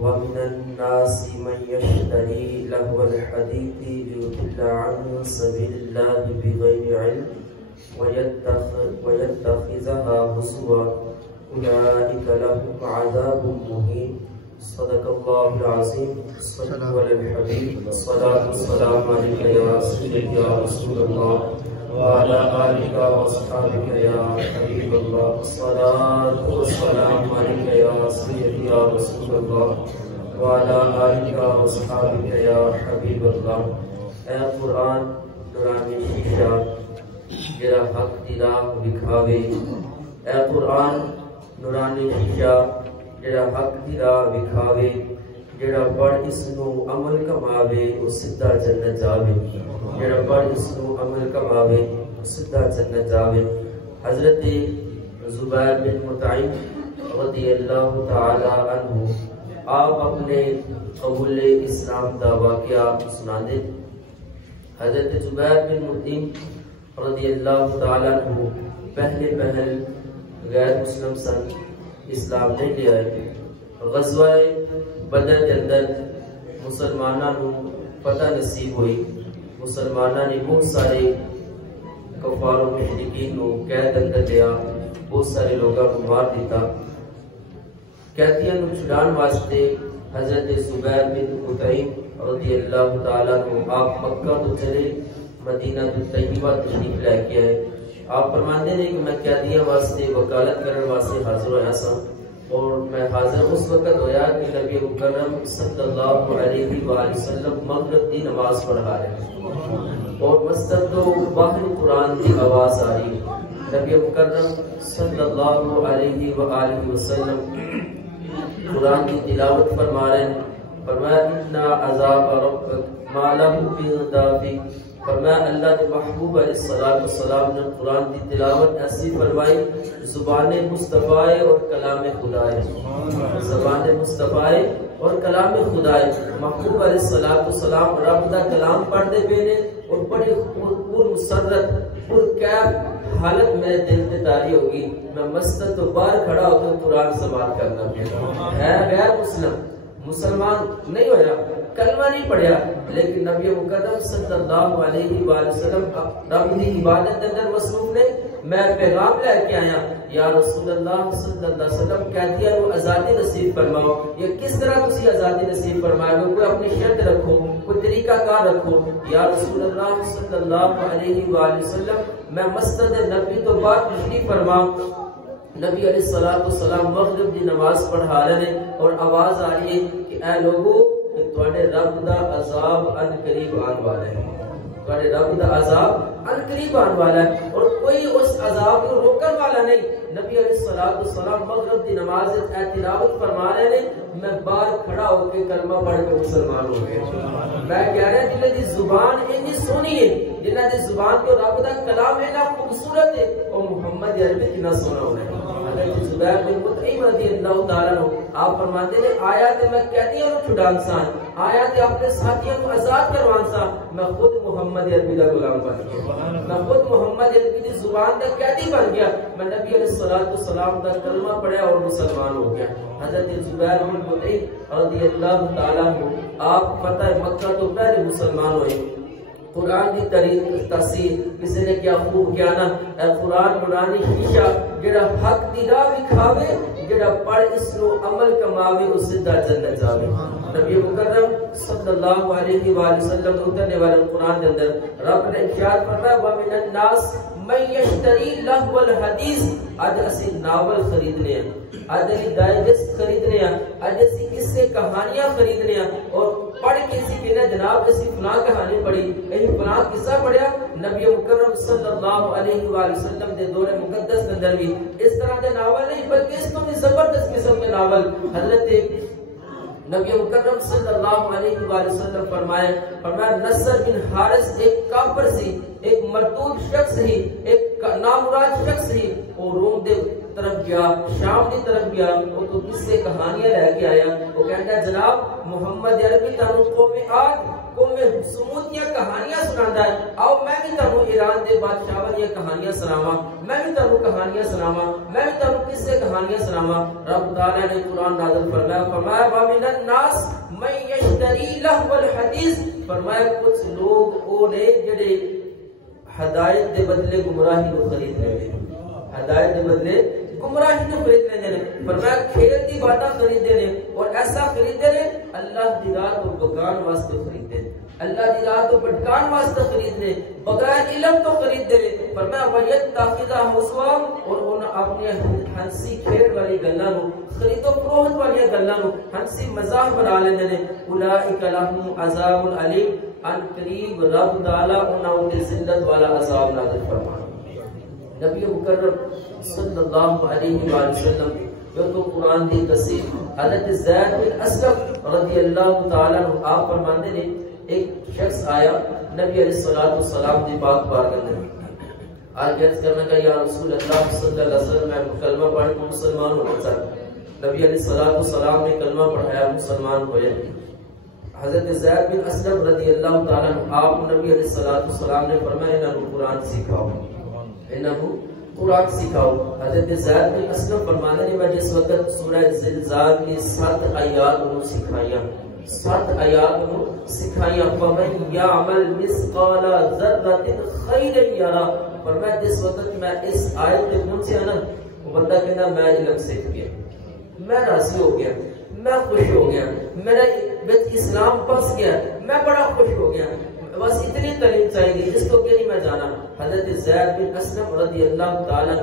ومن الناس من يشتري لهو الحديث ليضل عن سبيل الله بغير علم ويتخذها هزوا أولئك لهم عذاب مهين. صدق الله العظيم. صلوا على الحبيب. الصلاة والسلام عليك يا سيدي يا رسول الله وعلى آلك وأصحابك يا حبيب الله. الصلاة والسلام عليك يا سيدي يا رسول الله وعلى آلك وأصحابك يا حبيب الله. اے قرآن نورانی شیشہ جڑا حق دی راہ دکھاوے. اے قرآن نورانی شیشہ جڑا حق دی راہ دکھاوے. جڑا پڑھ اس نو عمل کماوے او سیدھا جنت جاوے. جڑا پڑھ اس نو عمل کماوے او سیدھا جنت جاوے. حضرت زبیر بن مطعم رضی اللہ تعالی عنہ آپ اپنے قبول اسلام دا واقعہ سناندے. حضرت زبیر بن مطعم رضی اللہ تعالی عنہ پہلے غیر مسلم سن، اسلام نہیں لے آئے. غزوہ بدر کے اندر مسلمانوں کو فتح نصیب ہوئی. مسلمانوں نے بہت سارے کفار و مشرکین کو قید اندر لیا، بہت سارے لوگوں کو مار دیتا. قیدیاں کو چھڑان واسطے حضرت زبیر بن مطعم رضی اللہ تعالیٰ کو آپ مکہ تو چلے، مدینہ طیبہ تشریف لے کے آئے. آپ فرماتے ہیں کہ میں قیدیاں واسطے وکالت کرنے واسطے حاضر ہویا سا، اور میں حاضر اس وقت ہویا کہ نبی مکرم صلی اللہ علیہ وآلہ وسلم مغرب دی نماز پڑھا رہے ہیں اور مسجد تو باہر قرآن کی آواز آ رہی ہے. نبی مکرم صلی اللہ علیہ وآلہ وسلم قرآن کی تلاوت فرما رہے ہیں. فرمایا اِنَّا عَذَابَ رَبِّكَ مَا لَهُ مِن دَافِعٍ. فرمایا اللہ کے محبوب علیہ السلام نے قرآن کی تلاوت ایسی فرمائی زبان مصطفیٰ اور کلام خدا ہے. زبان مصطفیٰ اور کلام خدا ہے. محبوب علیہ السلام رب دا کلام پڑھتے پے نے اور بڑے پر مسرت پر کیف حالت میرے دل پہ تاری ہوگی. میں مسجد تو باہر کھڑا ہو کر قرآن سماعت کرنا ہے. غیر مسلمان نہیں ہویا، کلمہ نہیں پڑھیا، لیکن نبی مقدم صلی اللہ علیہ وآلہ وسلم رب دی عبادت اندر مصروف نے. میں پیغام لے کے آیا یا رسول اللہ صلی اللہ علیہ وسلم قیدیاں کو آزادی نصیب فرماؤ. یہ کس طرح تسی آزادی نصیب فرمائے گو؟ کوئی اپنی شرط رکھو، کوئی طریقہ کار رکھو. یا رسول اللہ صلی اللہ علیہ وآلہ وسلم میں مسجد نبی تو بعد تشریف فرماؤ. نبی علیہ السلام مغرب دی نماز پڑھا رہے ہیں اور آواز آ رہی ہے کہ اے لوگو تواڈے رب دا عذاب ان قریب آن والا ہے. تواڈے رب دا عذاب ان قریب آن والا ہے اور کوئی اس عذاب کو روکن والا نہیں. نبی علیہ السلام مغرب دی نماز تلاوت فرما رہے ہیں. میں باہر کھڑا ہو کے کلمہ پڑھ کے مسلمان ہو گیا. میں کہہ رہا جنہاں دی زبان اتنی سونی ہے، جنہاں دی زبان تو رب دا کلام ہے نا خوبصورت ہے، اور محمد عربی کتنا سونا ہونا ہے. حضرت زبیر بن مطعم رضی اللہ تعالیٰ عنہ آپ فرماتے ہیں آیا تے میں قیدیاں کو چھڑان سا، آیا تے اپنے ساتھیوں کو آزاد کروان سا. میں خود محمد عربی دا غلام بن گیا، میں خود محمد عربی دی زبان دا قیدی بن گیا. میں نبی علیہ السلام دا کلمہ پڑھا اور مسلمان ہو گیا. حضرت زبیر بن مطعم رضی اللہ تعالیٰ عنہ آپ فتح مکہ تو پہلے مسلمان ہوئے. قرآن کی تفسیر کسی نے کیا خوب کیا نا. اے قرآن نورانی شیشہ جڑا حق دی راہ دکھاوے، جڑا پڑھ اس نو عمل کماوے اس سیدھا جنت جاوے. نبی مکرم صلی اللہ علیہ وآلہ وسلم اترنے والے قرآن کے اندر رب نے ارشاد فرمایا وَمِنَ النَّاسِ مَن يَشْتَرِي لَهْوَ الْحَدِيثِ. آج اسی ناول خریدنے ہیں، آج اسی ڈائجسٹ خریدنے ہیں، آج اسی قصے کہانیاں خریدنے ہیں اور پڑھ کے اسی کہنا جناب اسی فلاں کہانی پڑھی، اسی فلاں قصہ پڑھیا. نبی مکرم صلی اللہ علیہ وآلہ وسلم دے دور مقدس کے اندر بھی اس طرح کے ناول نہیں بلکہ اس کو بھی زبردست قسم کے ناول. حضرت نبی مکرم صلی اللہ علیہ وآلہ وسلم فرمایا نصر بن حارث ایک کافر سی، ایک مرتود شخص ہی، ایک نامراد شخص ہی. وہ روم دے طرف گیا، شام کی طرف گیا، وہ تو کس سے کہانیاں لے کے آیا، وہ کہتا ہے جناب محمد عربی تانوں قوم عاد قوم سمود دیا کہانیاں سناتا ہے، آؤ میں بھی تانوں ایران دے بادشاہاں دیا کہانیاں سناواں، میں بھی تانوں کہانیاں سناواں، میں بھی تانوں کس سے کہانیاں سناواں۔ رب تعالیٰ نے قرآن نازل فرمایا، فرمایا وَمِنَ النَّاسِ مَن يَشْتَرِي لَهْوَ الْحَدِيثِ، فرمایا کچھ لوگ وہ نے جڑے ہدایت دے بدلے گمراہی کو خرید رہے ہیں، ہدایت دے بدلے گمراہی کو خرید رہے ہیں۔ فرمایا کھیل کی باتیں خریدے نے، اور ایسا خریدے نے اللہ دی راہ کو بگان واسطے خریدے، اللہ دی راہ کو بھٹکان واسطے خریدنے، بغیر علم تو خریدے نے۔ فرمایا وَيَتَّخِذَ هُزُوًا، اور انہاں اپنی ہنسی کھیل والی گلاں نو، خرید و فروخت والی گلاں نو ہنسی مزاح بنا لیندے نے۔ اولئک لہم عذاب علیم، ان قریب رب تعالی انہاں تے ذلت والا عذاب نازل فرمائے۔ نبی مکرم صلی اللہ علیہ وآلہ وسلم جو تو قرآن دی تفسیر حضرت زید بن اسلم رضی اللہ تعالیٰ عنہ آپ فرماتے ہیں ایک شخص آیا نبی علیہ السلام دی پاک بارگاہ میں، آج عرض کرنے کا یا رسول اللہ صلی اللہ علیہ وسلم میں کلمہ پڑھ کے مسلمان ہو گیا۔ نبی علیہ السلام نے کلمہ پڑھایا، مسلمان ہوئے۔ حضرت زید بن اسلم رضی اللہ تعالیٰ عنہ آپ نبی علیہ السلام نے فرمایا انہوں قرآن سکھاؤ، انہوں قرآن سکھاؤ۔ حضرت زید بن اسلم فرمانے نے میں جس وقت سورہ زلزال کی 7 آیات انہوں سکھائیاں، 7 آیات انہوں سکھائیاں، فَمَنْ يَعْمَلْ مِثْقَالَ ذَرَّةٍ خَيْرًا يَرَهُ، فرمایا جس وقت میں اس آیت پہ پہنچیا نا، وہ بندہ کہنا میں علم سیکھ گیا، میں راضی ہو گیا، میں خوش ہو گیا، میرا اسلام بس گیا، میں بڑا خوش ہو گیا، بس اتنی تعلیم چاہیے، اس کو کہ نہیں میں جانا۔ حضرت زید بن اسلم رضی اللہ تعالیٰ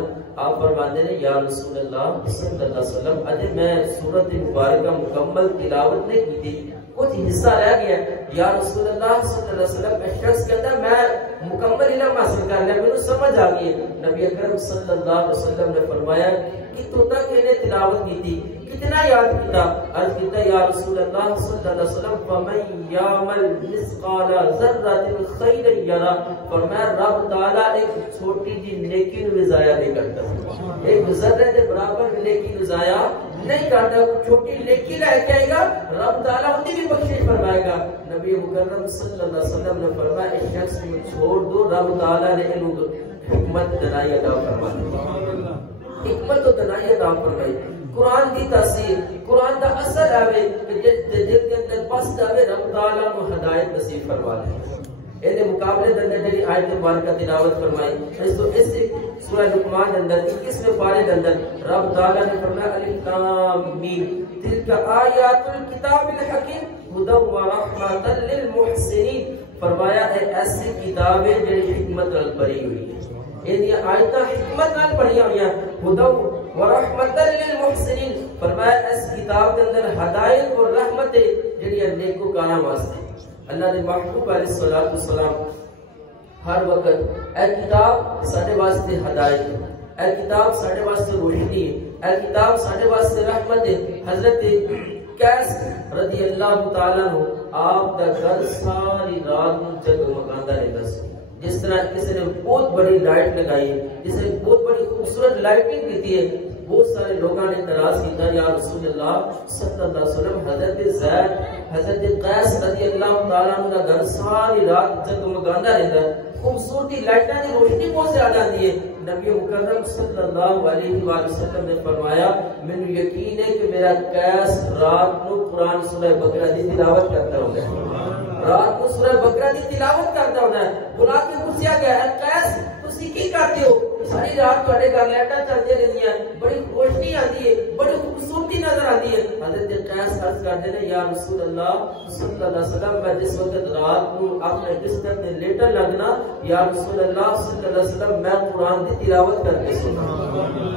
آپ فرماتے ہیں یا رسول اللہ صلی اللہ علیہ وسلم اجے میں سورت مبارکہ مکمل تلاوت نہیں کی تھی، کچھ حصہ رہ گیا۔ یا رسول اللہ صلی اللہ علیہ وسلم ایک شخص کہتا ہے میں مکمل علم حاصل کر لیا، مجھے سمجھ آ گئی۔ نبی اکرم صلی اللہ علیہ وسلم نے فرمایا کہ تو تک انہیں تلاوت کی تھی، کتنا یاد کیتا؟ عرض کیتا یا رسول اللہ صلی اللہ علیہ وسلم فَمَنْ يَعْمَلْ مِثْقَالَ ذَرَّةٍ خَيْرًا يَرَهُ، فرمایا رب تعالیٰ ایک چھوٹی جی نیکی نو ضائع نہیں کرتا، ایک ذرے کے برابر نیکی نو ضائع نہیں کرتا، چھوٹی نیکی لے کے آئے گا رب تعالیٰ ان کی بھی بخشش فرمائے گا۔ نبی مکرم صلی اللہ علیہ وسلم نے فرمایا اس شخص کو چھوڑ دو، رب تعالیٰ نے ان کو حکمت دلائی عطا فرمائی، حکمت و دلائی عطا فرمائی۔ قرآن کی تاثیر، قرآن کا اثر آوے جس کے اندر پس آوے رب تعالیٰ کو ہدایت نصیب فرما دے۔ ایدے مقابلے کے اندر جڑی آیت مبارکہ تلاوت فرمائی اس سورہ لقمان کے اندر 21ویں پارے کے اندر رب تعالیٰ نے فرمایا الف لام میم تلک آیات الکتاب الحکیم ہدی و رحمۃ للمحسنین، فرمایا ایسی کتاب ہے جڑی حکمت نال بھری ہوئی ہے، یہ آیتاں حکمت نال بھری ہوئی ہیں، ہدی و رحمۃ للمحسنین، فرمایا اس کتاب کے اندر ہدایت اور رحمت ہے جڑی نیکوکاراں واسطے۔ اللہ نے محبوب علیہ الصلوۃ والسلام ہر وقت اے کتاب ساڈے واسطے ہدایت ہے، اے کتاب ساڈے واسطے روشنی ہے، اے کتاب ساڈے واسطے رحمت ہے۔ حضرت قیس رضی اللہ تعالیٰ عنہ آپ کا گھر ساری رات کو جگمگاتا رہتا سی، جس طرح کسی نے بہت بڑی لائٹ لگائی ہے، جس نے بہت بڑی خوبصورت لائٹنگ کی ہے، بہت سارے لوگوں نے اعتراض کیا یا رسول اللہ صلی اللہ علیہ وسلم حضرت زید حضرت قیس رضی اللہ تعالیٰ عنہ کا گھر ساری رات جگمگاتا رہتا ہے، خوبصورتی لائٹاں کی روشنی بہت زیادہ آتی ہے۔ نبی مکرم صلی اللہ علیہ وآلہ وسلم نے فرمایا مجھے یقین ہے کہ میرا قیس رات کو قرآن سورہ بقرہ کی تلاوت کرتا ہوگا، رات کو سورہ بقرہ کی تلاوت کرتا ہوگا۔ بلا کے پوچھا گیا ہے قیس تسی کی کرتے ہو؟ ساری رات تھوڑے گھر لائٹاں چلتی رہتی ہیں، بڑی روشنی آتی ہے، بڑی خوبصورتی نظر آتی ہے۔ حضرت قیس عرض کرتے ہیں یا رسول اللہ صلی اللہ علیہ وسلم میں جس وقت رات کو اپنے بستر میں لیٹر لگنا یا رسول اللہ صلی اللہ علیہ وسلم میں قرآن کی تلاوت کر کے سنا،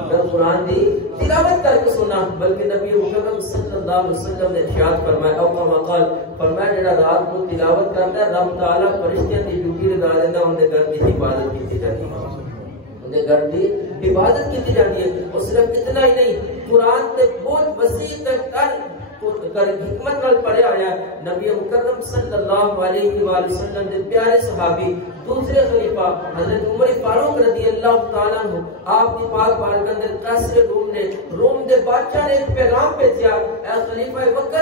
میں قرآن کی تلاوت کر کے سنا، بلکہ نبی مکرم صلی اللہ علیہ وسلم نے ارشاد فرمایا او کما قال، فرمایا جڑا رات کو تلاوت کرتا ہے رب تعالیٰ فرشتیاں دی ڈیوٹی لگا دیتا، ان کے گھر کی حفاظت کی جاتی ہے، ان کے گھر کی حفاظت کی جاتی ہے۔ اور صرف اتنا ہی نہیں، قرآن تے بہت وسیع تر حکمت نال پڑھیا ہویا نبی مکرم صلی اللہ علیہ وآلہ وسلم دے پیارے صحابی دوسرے خلیفہ حضرت عمر فاروق رضی اللہ تعالیٰ عنہ آپ کی پاک بارگاہ اندر قصر روم دے بادشاہ نے ایک پیغام بھیجا، اے خلیفہ وقت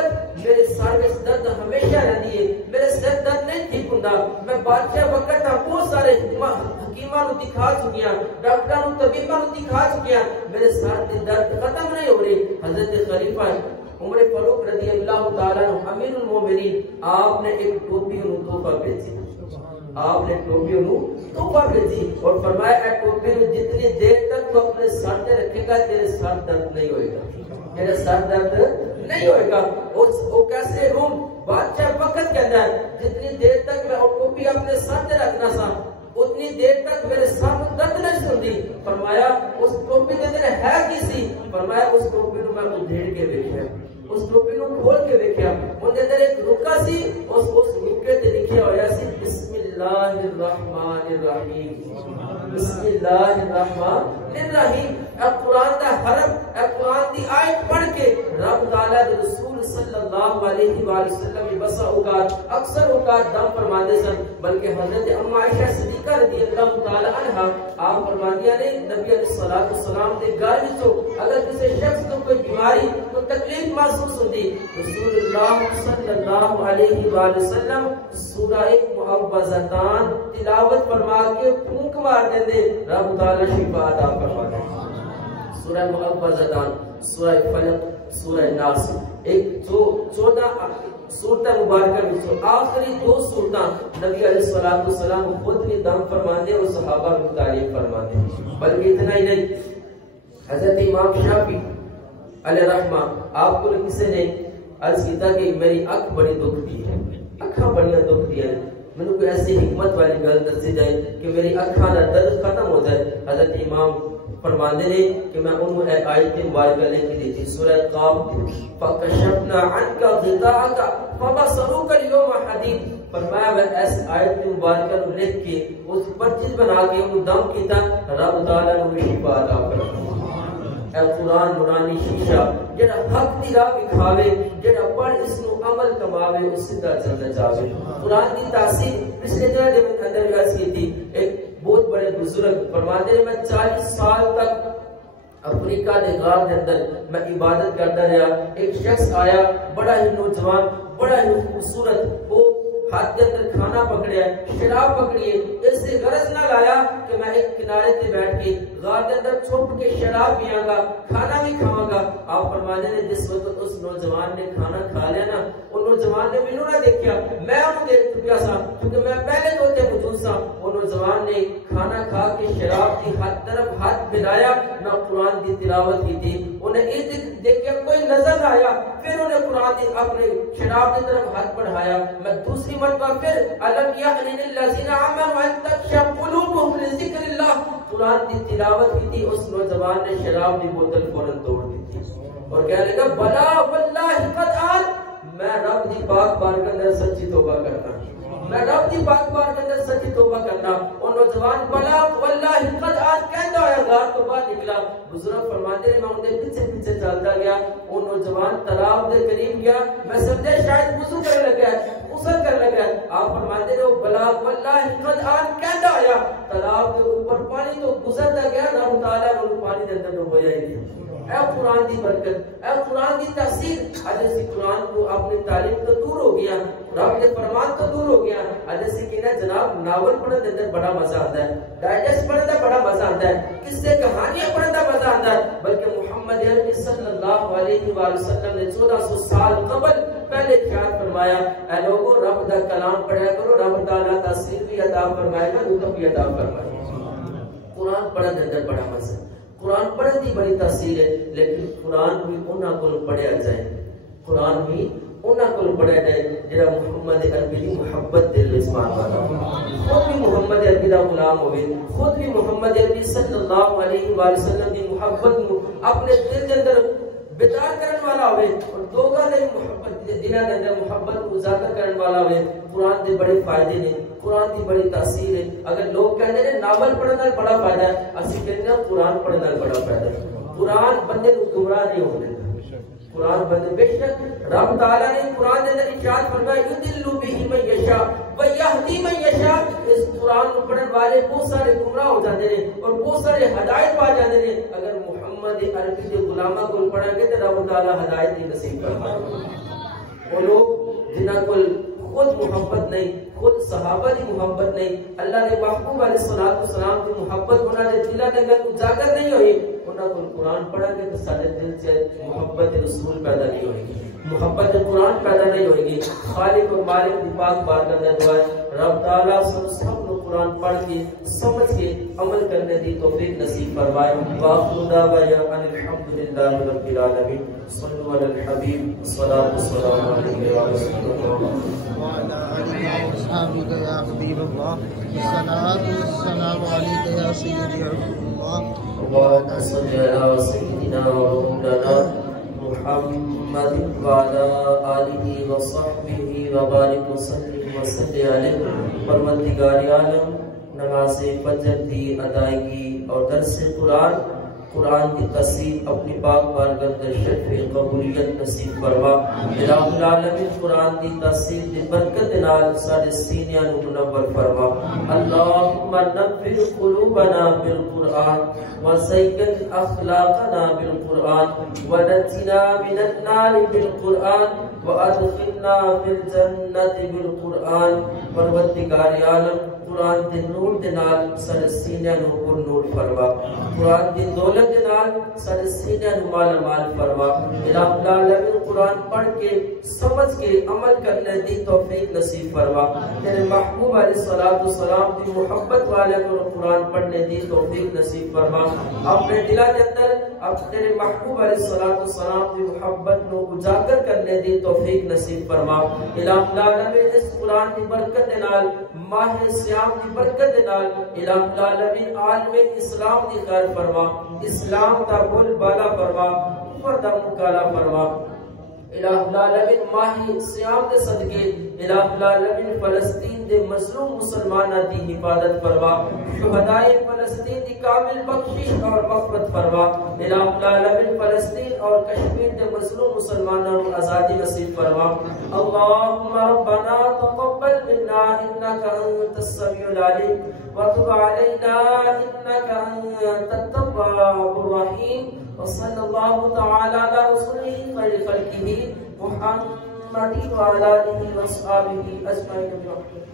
میرے سر میں درد ہمیشہ رہتی ہے، میرے سر درد نہیں ٹھیک ہوندا، میں بادشاہ وقت بہت سارے حکیماں نو دکھا چکیاں، ڈاکٹراں نو طبیباں نو دکھا چکیاں، میرے سر دے درد ختم نہیں ہو رہے۔ حضرت خلیفہ عمر فاروق رضی اللہ تعالیٰ عنہ امیر المومنین آپ نے ایک ٹوپی انہوں تحفہ بھیجی، آپ نے ٹوپی انہوں تحفہ بھیجی اور فرمایا اے ٹوپی انہوں جتنی دیر تک تو اپنے سر تے رکھے گا تیرے سر درد نہیں ہوئے گا، میرے سر درد نہیں ہوئے گا۔ وہ کیسے روم بادشاہ وقت کہتا ہے جتنی دیر تک میں ٹوپی اپنے سر تے رکھنا سا اتنی دیر تک میرے سر میں درد نہیں سنتی۔ فرمایا اس ٹوپی کے اندر ہے کی سی؟ فرمایا اس ٹوپی کو میں ادھیڑ کے دیکھا، اس ٹوپی کو کھول کے دیکھا، ان کے اندر ایک رکا سی، اس رکے تے لکھیا ہویا سی بسم اللہ الرحمن الرحیم، بسم اللہ الرحمن الرحیم۔ اے قرآن دا حرف، اے قرآن دی آیت پڑھ کے رب تعالیٰ دے رسول صلی اللہ علیہ وآلہ وسلم بسا اوقات اکثر اوقات دم فرماندے سن، بلکہ حضرت ام عائشہ صدیقہ رضی اللہ تعالی عنہا آپ فرماندیاں نے نبی علیہ الصلوۃ والسلام دے گھر وچوں اگر کسی شخص کو کوئی بیماری کو تکلیف محسوس ہوندی رسول اللہ صلی اللہ علیہ وآلہ وسلم سورہ معوذتان تلاوت فرما کے پھونک مار دیندے، رب تعالیٰ شفا عطا فرماتے۔ سورہ معوذتان، سورہ فلق، سورہ ناس، ایک 14 سورتاں مبارکہ وچوں آخری 2 سورتاں نبی علیہ الصلوۃ والسلام خود بھی دم فرماندے اور صحابہ کو تعلیم فرماندے۔ بلکہ اتنا ہی نہیں، حضرت امام شافعی علیہ رحمہ آپ کو کسی نے عرض کیتا کہ میری اکھ بڑی دکھتی ہے، اکھاں بڑی دکھتی ہیں، مجھے کوئی ایسی حکمت والی گل دسی جائے کہ میری اکھاں دا درد ختم ہو جائے۔ حضرت امام فرماندے نے کہ میں انہوں نے آیت مبارکہ لے کے دی تھی سورہ قاف، فَكَشَفْنَا عَنْكَ غِطَاءَكَ فَبَصَرُكَ الْيَوْمَ حَدِيدٌ۔ فرمایا میں اس آیت مبارکہ کو لکھ کے اس پر چیز بنا کے انہوں دم کیتا، رب تعالیٰ نے شفا عطا فرمایا۔ اے قرآن نورانی شیشہ جڑا حق دی راہ دکھاوے، جڑا پڑھ اس نو عمل کماوے اس سیدھا جنت جاوے۔ قرآن کی تاثیر پچھلے دنوں دے اندر ایسی تھی، ایک بہت بڑے بزرگ فرماتے ہیں میں 40 سال تک افریقہ دے غار دے اندر میں عبادت کرتا رہا، ایک شخص آیا بڑا ہی نوجوان، بڑا ہی خوبصورت، وہ ہاتھ کے اندر کھانا پکڑیا، شراب پکڑی ہے، اس سے غرض نہ لایا کہ میں ایک کنارے تے بیٹھ کے غار کے اندر چھپ کے شراب پیاں گا، کھانا بھی کھاواں گا۔ آپ فرماتے ہیں جس وقت اس نوجوان نے کھانا کھا لیا نا، وہ نوجوان نے مینوں نہ دیکھا، میں انہوں دیکھ چکیا سا کیونکہ میں پہلے تو تے موجود سا۔ وہ نوجوان نے کھانا کھا کے شراب کی طرف ہاتھ ملایا، نہ قرآن کی تلاوت کی تھی، انہیں یہ دیکھا کوئی نظر نہ آیا، پھر انہیں قرآن کی اپنے شراب کی طرف ہاتھ بڑھایا۔ میں دوسری مرتبہ پھر الم یعن للذین آمنوا ان تخشع قلوبهم لذکر اللہ قرآن کی تلاوت کی تھی، اس نوجوان نے شراب کی بوتل فوراً توڑ دی تھی اور کہنے لگا بلا واللہ قد آن، میں رب دی پاک بار کے اندر سچی توبہ کرتا، میں رب دی پاک بار کے اندر سچی توبہ کرنا۔ اور نوجوان بلا واللہ قد آن کہتا ہے، گھر تو باہر نکلا۔ بزرگ فرماتے ہیں میں ان کے پیچھے پیچھے چلتا گیا، وہ نوجوان تالاب کے قریب گیا، میں سمجھا شاید وضو کرنے لگا ہے، غسل کرنے لگا ہے۔ آپ فرماتے ہیں وہ بلا واللہ قد آن کہتا آیا، تالاب کے اوپر پانی تو گزرتا گیا، رب تعالیٰ نے ان پانی کے اندر ڈبویا ہی نہیں۔ اے قرآن کی برکت، اے قرآن کی تاثیر، آج اسی قرآن کو اپنی تعلیم تو دور ہو گیا، رب کے فرمان تو دور ہو گیا۔ آج اسی کہنا جناب ناول پڑھنے اندر بڑا مزہ آتا ہے، ڈائجسٹ پڑھنے بڑا مزہ آتا ہے، کس سے کہانیاں پڑھنے مزہ آتا ہے، بلکہ محمد عربی صلی اللہ علیہ وآلہ وسلم نے 1400 سال قبل پہلے خیال فرمایا اے لوگوں رب دا کلام پڑھا کرو، رب تعالیٰ تاثیر بھی عطا فرمائے گا، لطف بھی عطا فرمائے گا۔ قرآن پڑھنے اندر بڑا مزہ ہے، قرآن پڑھنے کی بڑی تاثیر ہے، لیکن قرآن بھی انہاں کو پڑھیا جائے، قرآن بھی انہاں کو پڑھیا جائے جڑا محمد عربی کی محبت دل وچ مان والا خود بھی محمد عربی دا غلام ہوئے، خود بھی محمد عربی صلی اللہ علیہ وآلہ وسلم کی محبت کو اپنے دل کے اندر بیدار کرنے والا ہوئے اور لوگوں نے محبت دلوں کے اندر محبت کو اجاگر کرنے والا ہوئے۔ قرآن کے بڑے فائدے نے، قرآن کی بڑی تاثیر ہے۔ اگر لوگ کہتے ہیں ناول پڑھنے کا بڑا فائدہ ہے، اسی کہتے ہیں قرآن پڑھنے کا بڑا فائدہ ہے۔ قرآن بندے کو گمراہ نہیں ہونے دیتا، قرآن بندے بے شک رب تعالیٰ نے قرآن کے اندر ارشاد فرمایا یضل بہ من یشاء ویہدی من یشاء، اس قرآن کو پڑھنے والے بہت سارے گمراہ ہو جاتے ہیں اور بہت سارے ہدایت پا جاتے ہیں۔ اگر محمد عربی کے غلامہ کو پڑھیں گے تو رب تعالیٰ ہدایت ہی نصیب فرمائے گا۔ وہ لوگ جنہاں کو خود محبت نہیں، خود صحابہ کی محبت نہیں، اللہ نے محبوب علیہ السلام کی محبت انہوں نے دلہ نگر اجاگر نہیں ہوئی، انہوں کو قرآن پڑھا کہ تو سارے دل سے محبت رسول پیدا نہیں ہوئے گی، محبت قرآن پیدا نہیں ہوئے گی۔ خالق اور مالک دی پاک بارگاہ میں دعا ہے رب تعالیٰ سب کو قرآن پڑھ کے سمجھ کے عمل کرنے دی توفیق نصیب فرمائے۔ وآخر دعوانا ان الحمدللہ رب العالمین۔ صلوا علی الحبیب، الصلاۃ والسلام علیہ یا رسول اللہ وعلی آلہ وصحبہ یا حبیب اللہ، الصلاۃ والسلام علیہ یا سیدی رسول اللہ۔ اللهم صل على سيدنا ومولانا محمد وعلى آله وصحبه وبارك وسلم وسلم علیہ۔ پروردگار عالم، نماز فجر کی ادائیگی اور درس قرآن کی تصحیح اپنی پاک بارگاہ میں شرف قبولیت نصیب فرما۔ الہ العالمین قرآن کی تصحیح کی برکت نال سارے سینیاں نو منور فرما۔ اللہم نور قلوبنا بالقرآن وزین اخلاقنا بالقرآن ونجنا من النار بالقرآن وادخلنا فی الجنت بالقرآن۔ پروردگار عالم، قرآن دے نور دے نال سارے سینیاں نو پر نور فرما، قرآن دی دولت دے نال سارے سینیاں نو مال مال فرما۔ الہ العالمین قرآن پڑھ کے سمجھ کے عمل کرنے دی توفیق نصیب فرما۔ تیرے محبوب علیہ السلام دی محبت والے کو قرآن پڑھنے دی توفیق نصیب فرما۔ اپنے دلہ کے اندر اب تیرے محبوب علیہ السلام دی محبت کو اجاگر کرنے دی توفیق نصیب فرما۔ الہ العالمین اس قرآن دی برکت دے نال، ماہ سیام دی برکت دے نال الہ العالمین عالم اسلام دی خیر فرما، اسلام دا بول بالا فرما، کفر دا مکالا فرما۔ الہ العالمین ماہ سیام دے صدقے الہ العالمین فلسطین دے مظلوم مسلمانہ دی حفاظت فرما، شہدائے فلسطین دی کامل بخشش اور مغفرت فرما۔ الہ العالمین فلسطین اور کشمیر دے مظلوم مسلمانہ کو آزادی نصیب فرما۔ اللہم ربنا تقبل منا انکا انت السمیع العلیم وتب علینا انکا انت التواب الرحیم۔ وصلی اللہ تعالی علی رسولہ خیر خلقہ محمد وعلی آلہ وصحبہ اجمعین۔